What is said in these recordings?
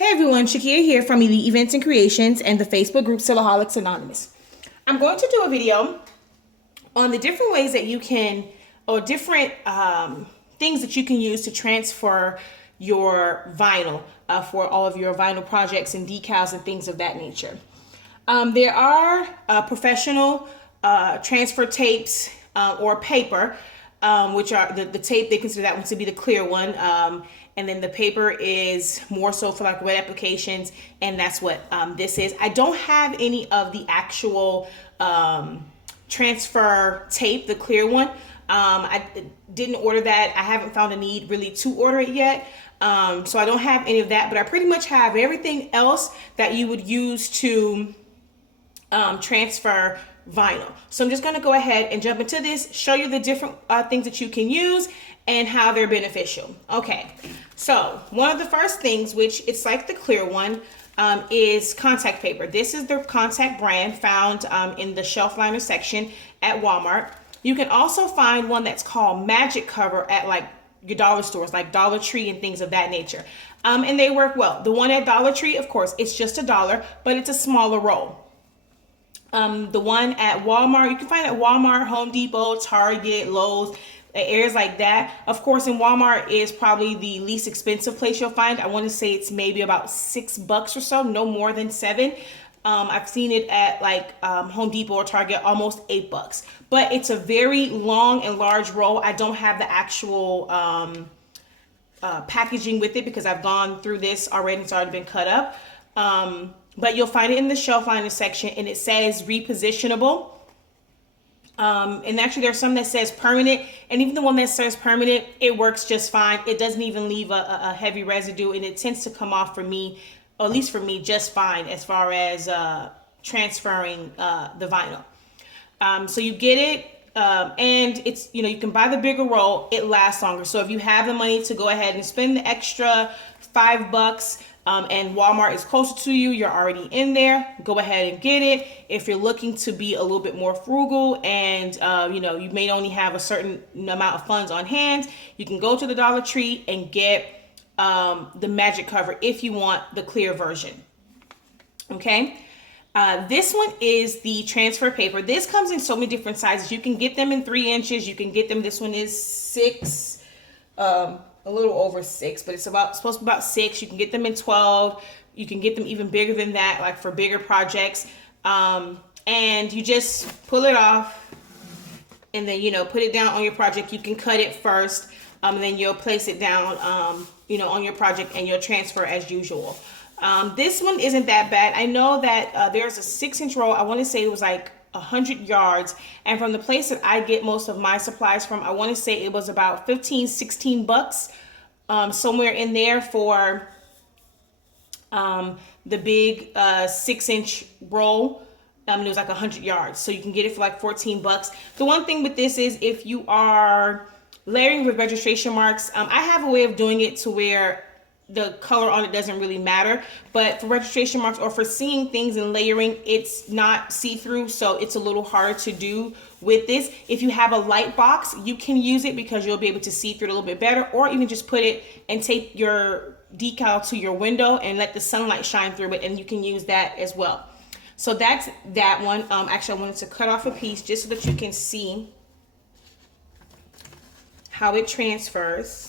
Hey everyone, Shakia here from Eliteeventsandkreations and the Facebook group Silaholics Anonymous. I'm going to do a video on the different ways that you can, or different things that you can use to transfer your vinyl for all of your vinyl projects and decals and things of that nature. There are professional transfer tapes or paper, which are the tape, they consider that one to be the clear one. And then the paper is more so for like wet applications, and that's what this is. I don't have any of the actual transfer tape, the clear one. I didn't order that. I haven't found a need really to order it yet. So I don't have any of that, but I pretty much have everything else that you would use to transfer vinyl. So I'm just going to go ahead and jump into this, show you the different things that you can use and how they're beneficial. Okay, so one of the first things, which it's like the clear one, is contact paper. This is the contact brand found in the shelf liner section at Walmart. You can also find one that's called Magic Cover at like your dollar stores, like Dollar Tree and things of that nature. And they work well. The one at Dollar Tree, of course, it's just $1, but it's a smaller roll. The one at Walmart, you can find at Walmart, Home Depot, Target, Lowe's, areas like that. Of course, in Walmart is probably the least expensive place you'll find. I want to say it's maybe about $6 or so, no more than 7. I've seen it at like Home Depot or Target, almost $8. But it's a very long and large roll. I don't have the actual packaging with it because I've gone through this already. It's already been cut up. But you'll find it in the shelf liner section, and it says repositionable. And actually there's some that says permanent, and even the one that says permanent, it works just fine. It doesn't even leave a heavy residue, and it tends to come off for me, or at least for me, just fine as far as transferring the vinyl. So you get it, and it's, you can buy the bigger roll. It lasts longer. So if you have the money to go ahead and spend the extra $5, and Walmart is closer to you, you're already in there, go ahead and get it. If you're looking to be a little bit more frugal and you may only have a certain amount of funds on hand, you can go to the Dollar Tree and get the Magic Cover if you want the clear version. Okay, this one is the transfer paper. This comes in so many different sizes. You can get them in 3 inches, you can get them, this one is 6, a little over 6, but it's supposed to be about 6. You can get them in 12. You can get them even bigger than that, like for bigger projects. And you just pull it off, and then put it down on your project. You can cut it first, and then you'll place it down, on your project, and you'll transfer as usual. This one isn't that bad. I know that there's a 6-inch roll. I want to say it was like 100 yards, and from the place that I get most of my supplies from, I want to say it was about $15-16, somewhere in there for the big 6-inch roll. It was like 100 yards, so you can get it for like $14. The one thing with this is, if you are layering with registration marks, I have a way of doing it to where the color on it doesn't really matter, but for registration marks or for seeing things and layering, it's not see-through, so it's a little hard to do with this. If you have a light box, you can use it because you'll be able to see through it a little bit better, or you can just put it and tape your decal to your window and let the sunlight shine through it, and you can use that as well. So that's that one. Actually, I wanted to cut off a piece just so that you can see how it transfers.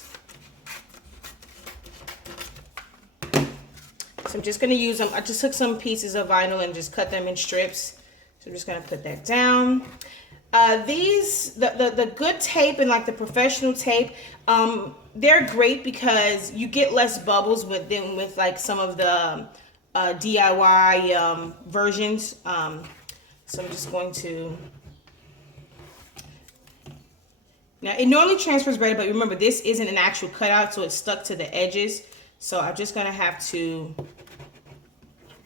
So I'm just going to use them. I just took some pieces of vinyl and just cut them in strips. So I'm just going to put that down. The good tape and like the professional tape, they're great because you get less bubbles with them with like some of the DIY versions. So I'm just going to... Now, it normally transfers better, but remember, this isn't an actual cutout, so it's stuck to the edges. So I'm just going to have to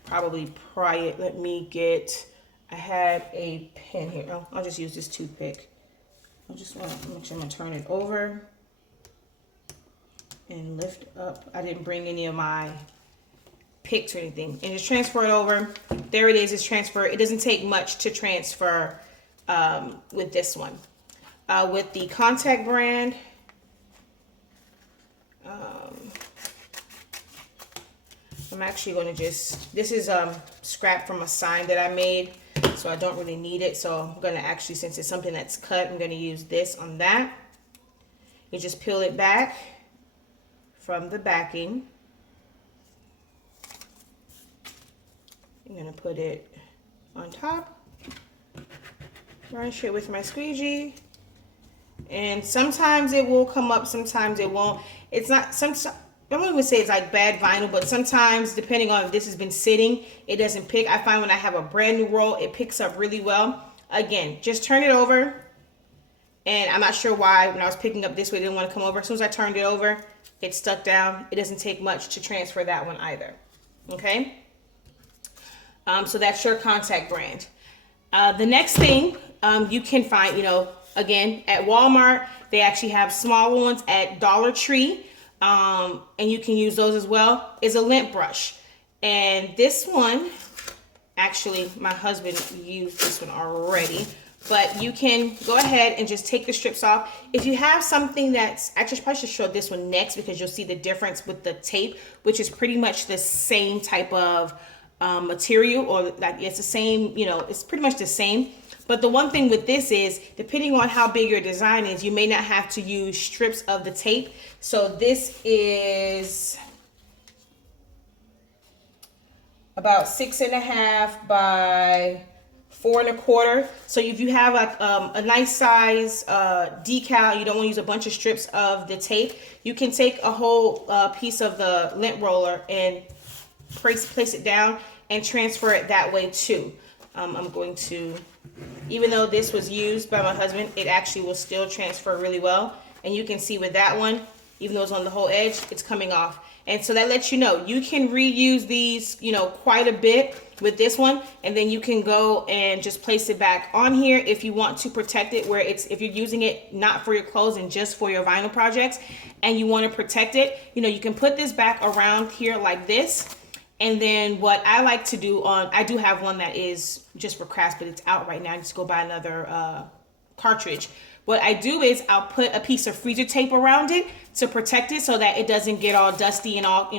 probably pry it. Let me get, I had a pen here. Oh, I'll just use this toothpick. I just want to make sure I'm going to turn it over and lift up. I didn't bring any of my picks or anything. And just transfer it over. There it is. It's transferred. It doesn't take much to transfer with this one. With the contact brand, I'm actually going to just, this is scrap from a sign that I made, so I don't really need it. So I'm going to actually, since it's something that's cut, I'm going to use this on that. You just peel it back from the backing. I'm going to put it on top, brush it with my squeegee, and sometimes it will come up, sometimes it won't. It's not, I won't even say it's like bad vinyl, but sometimes, depending on if this has been sitting, it doesn't pick. I find when I have a brand new roll, it picks up really well. Again, just turn it over. And I'm not sure why, when I was picking up this way, it didn't want to come over. As soon as I turned it over, it stuck down. It doesn't take much to transfer that one either. Okay? So that's your contact brand. The next thing you can find, again, at Walmart, they actually have smaller ones at Dollar Tree. And you can use those as well, is a lint brush. And this one, actually, my husband used this one already, but you can go ahead and just take the strips off. If you have something that's, actually, I probably should show this one next because you'll see the difference with the tape, which is pretty much the same type of material, or like it's the same, it's pretty much the same. But the one thing with this is, depending on how big your design is, you may not have to use strips of the tape. So this is about 6.5 by 4 1/4. So if you have like a nice size decal, you don't want to use a bunch of strips of the tape, you can take a whole piece of the lint roller and place it down and transfer it that way too. I'm going to, even though this was used by my husband, it actually will still transfer really well. And you can see with that one, even though it's on the whole edge, it's coming off. And so that lets you know you can reuse these, quite a bit with this one. And then you can go and just place it back on here if you want to protect it, where it's, if you're using it not for your clothes and just for your vinyl projects and you want to protect it, you can put this back around here like this. And then what I like to do I do have one that is just for crafts, but it's out right now. I just go buy another cartridge. What I do is I'll put a piece of freezer tape around it to protect it so that it doesn't get all dusty and all,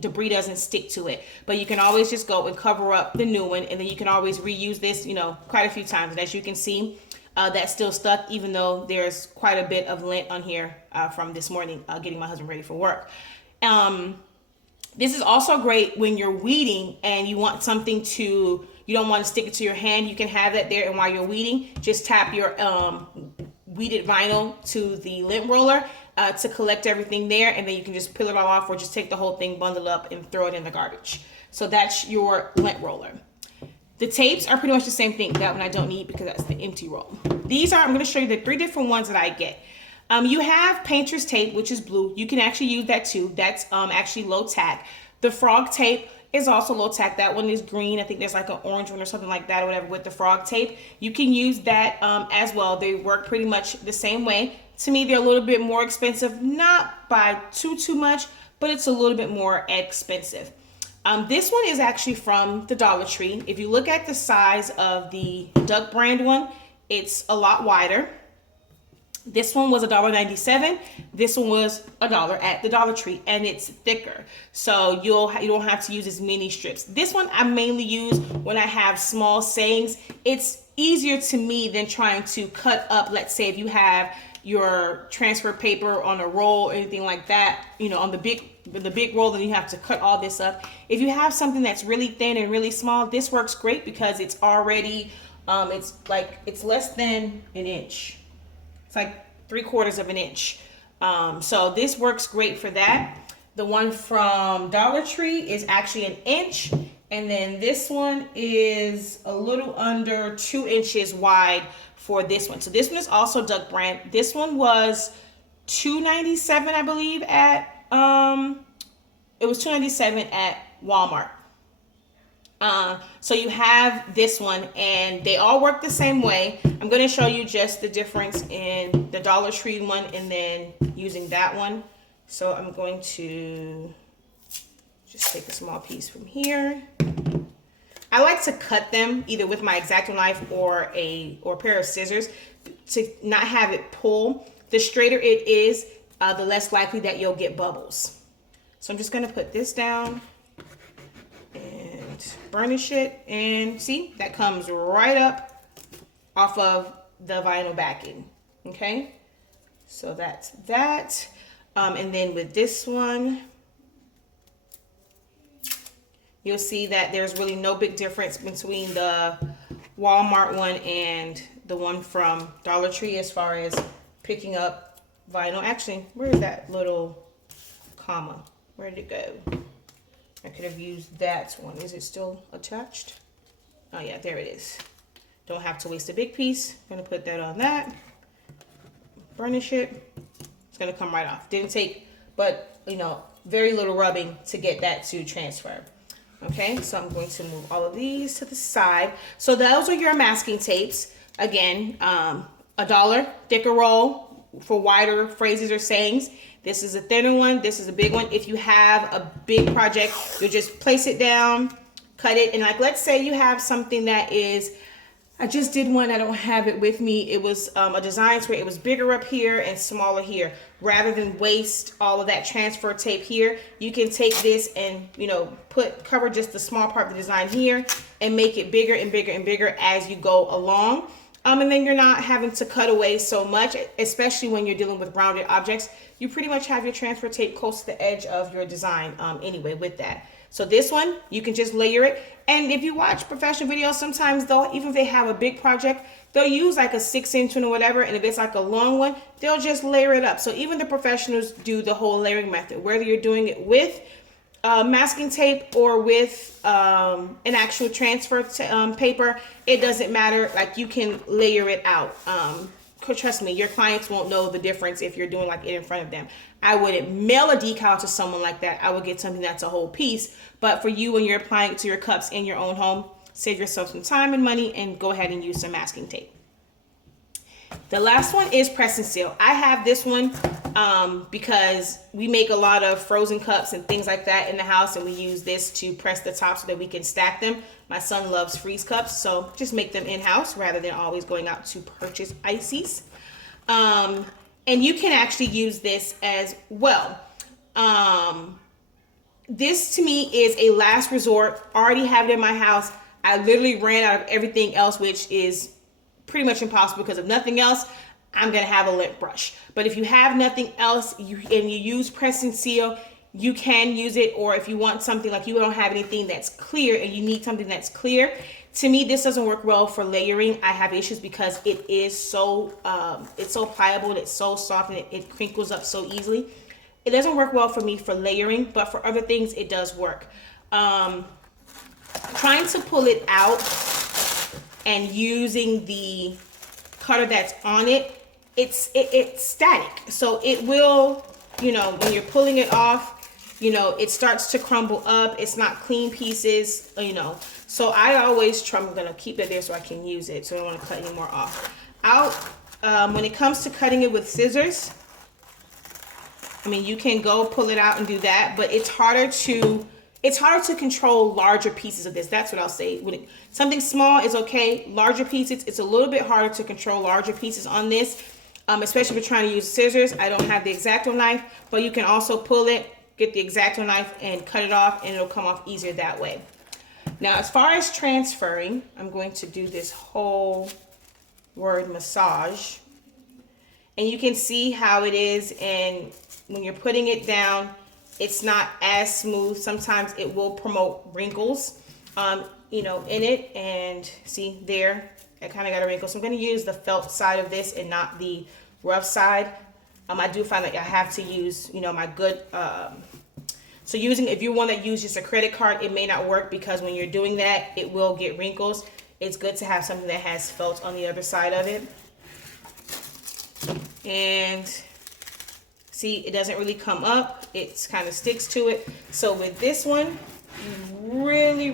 debris doesn't stick to it. But you can always just go and cover up the new one, and then you can always reuse this, quite a few times. And as you can see, that's still stuck, even though there's quite a bit of lint on here from this morning, getting my husband ready for work. This is also great when you're weeding and you want something you don't want to stick it to your hand. You can have that there, and while you're weeding, just tap your weeded vinyl to the lint roller to collect everything there, and then you can just peel it all off, or just take the whole thing, bundle it up, and throw it in the garbage. So that's your lint roller. The tapes are pretty much the same thing. That one I don't need because that's the empty roll. These are, I'm going to show you the 3 different ones that I get. You have painter's tape, which is blue. You can actually use that too. That's actually low tack. The frog tape is also low tack. That one is green. I think there's like an orange one or something like that or whatever with the frog tape. You can use that as well. They work pretty much the same way. To me, they're a little bit more expensive, not by too much, but it's a little bit more expensive. This one is actually from the Dollar Tree. If you look at the size of the Duck brand one, it's a lot wider. This one was $1.97. This one was $1 at the Dollar Tree, and it's thicker. So you don't have to use as many strips. This one I mainly use when I have small sayings. It's easier to me than trying to cut up, let's say if you have your transfer paper on a roll or anything like that, on the big roll, then you have to cut all this up. If you have something that's really thin and really small, this works great because it's already, it's less than an inch. It's like 3/4 of an inch. So this works great for that. The one from Dollar Tree is actually an inch. And then this one is a little under 2 inches wide for this one. So this one is also Duck brand. This one was $2.97, I believe, at it was $2.97 at Walmart. So you have this one, and they all work the same way. I'm going to show you just the difference in the Dollar Tree one and then using that one. So I'm going to just take a small piece from here. I like to cut them either with my X-Acto knife or a pair of scissors to not have it pull. The straighter it is, the less likely that you'll get bubbles. So I'm just going to put this down. burnish it, and see, that comes right up off of the vinyl backing. Okay, so that's that. And then with this one, you'll see that there's really no big difference between the Walmart one and the one from Dollar Tree as far as picking up vinyl. Actually, where is that little comma? Where did it go? I could have used that one. Is it still attached? Oh yeah, there it is. Don't have to waste a big piece. I'm gonna put that on that. Burnish it. It's gonna come right off. Didn't take, but you know, very little rubbing to get that to transfer. Okay, so I'm going to move all of these to the side. So those are your masking tapes. Again, $1 thicker roll for wider phrases or sayings. This is a thinner one. This is a big one. If you have a big project, you'll just place it down, cut it. And like, let's say you have something that is, I just did one, I don't have it with me. It was a design where it was bigger up here and smaller here. Rather than waste all of that transfer tape here, you can take this and, you know, cover just the small part of the design here and make it bigger and bigger and bigger as you go along. And then you're not having to cut away so much, especially when you're dealing with rounded objects. You pretty much have your transfer tape close to the edge of your design anyway with that. So this one, you can just layer it. And if you watch professional videos, sometimes though, even if they have a big project, they'll use like a 6-inch one or whatever. And if it's like a long one, they'll just layer it up. So even the professionals do the whole layering method, whether you're doing it with masking tape or with an actual transfer paper, it doesn't matter. Like, you can layer it out. Trust me, your clients won't know the difference if you're doing like it in front of them. I wouldn't mail a decal to someone like that. I would get something that's a whole piece. But for you, when you're applying it to your cups in your own home, save yourself some time and money and go ahead and use some masking tape. The last one is press and seal. I have this one because we make a lot of frozen cups and things like that in the house, and we use this to press the top so that we can stack them. My son loves freeze cups, so just make them in-house rather than always going out to purchase ices. And you can actually use this as well. This to me is a last resort. Already have it in my house. I literally ran out of everything else, which is pretty much impossible because if nothing else, I'm gonna have a lint brush. But if you have nothing else and you use press and seal, you can use it. Or if you want something like you don't have anything that's clear and you need something that's clear, to me this doesn't work well for layering. I have issues because it is so it's so pliable, it's so soft, and it crinkles up so easily. It doesn't work well for me for layering, but for other things it does work. Trying to pull it out and using the cutter that's on it, it's static. So it will, you know, when you're pulling it off, you know, it starts to crumble up. It's not clean pieces, you know. So I always try, I'm gonna keep it there so I can use it, so I don't wanna cut any more off. When it comes to cutting it with scissors, I mean, you can go pull it out and do that, but it's harder to control larger pieces of this. That's what I'll say. Something small is okay. Larger pieces, it's a little bit harder to control larger pieces on this, especially if you're trying to use scissors. I don't have the X-Acto knife, but you can also pull it, get the X-Acto knife and cut it off, and it'll come off easier that way. Now, as far as transferring, I'm going to do this whole word massage. And you can see how it is, and when you're putting it down, it's not as smooth. Sometimes it will promote wrinkles, you know, in it. And see there, I kind of got a wrinkle. So I'm going to use the felt side of this and not the rough side. I do find that I have to use, you know, my good, if you're one that uses a credit card, it may not work because when you're doing that, it will get wrinkles. It's good to have something that has felt on the other side of it. And see, it doesn't really come up. It kind of sticks to it. So with this one, really,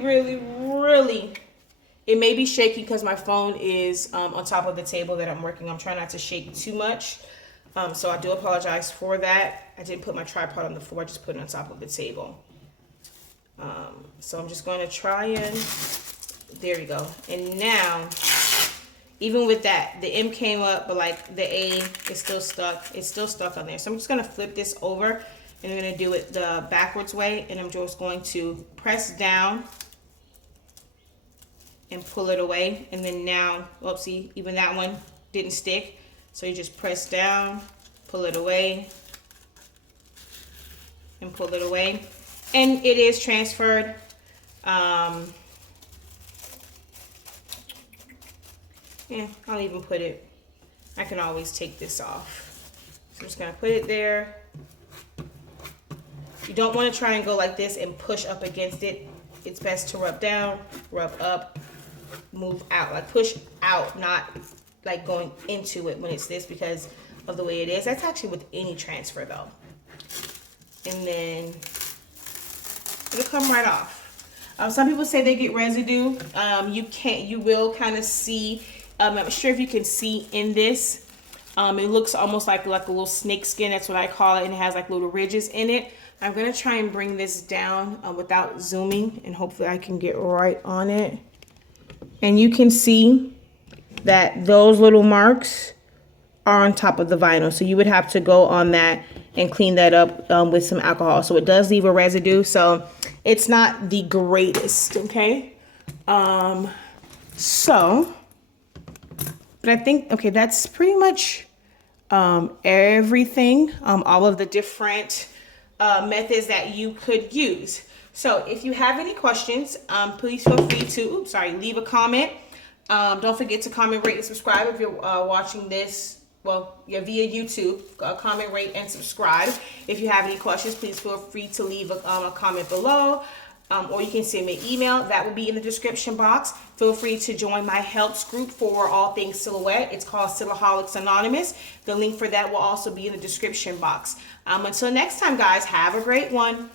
it may be shaky because my phone is on top of the table that I'm working on. I'm trying not to shake too much. So I do apologize for that. I didn't put my tripod on the floor. I just put it on top of the table. So I'm just going to try and, there we go. And now, even with that, the M came up, but like the A is still stuck. It's still stuck on there. So I'm just going to flip this over, and I'm going to do it the backwards way. And I'm just going to press down and pull it away. And then now, oopsie, even that one didn't stick. So you just press down, pull it away, and pull it away. And it is transferred. Yeah, I'll even put it, I can always take this off. So I'm just gonna put it there. You don't want to try and go like this and push up against it. It's best to rub down, rub up, move out, like push out, not like going into it when it's this, because of the way it is. That's actually with any transfer though. And then it'll come right off. Some people say they get residue. You will kind of see, I'm not sure if you can see in this. It looks almost like a little snake skin. That's what I call it. And it has like little ridges in it. I'm going to try and bring this down without zooming, and hopefully I can get right on it. And you can see that those little marks are on top of the vinyl. So you would have to go on that and clean that up with some alcohol. So it does leave a residue. So it's not the greatest, okay? But I think, okay, that's pretty much everything. All of the different methods that you could use. So if you have any questions, please feel free to, leave a comment. Don't forget to comment, rate, and subscribe if you're watching this. Well, you're via YouTube. Comment, rate, and subscribe. If you have any questions, please feel free to leave a comment below. Or you can send me an email. That will be in the description box. Feel free to join my helps group for all things silhouette. It's called Silaholics Anonymous. The link for that will also be in the description box. Until next time, guys, have a great one.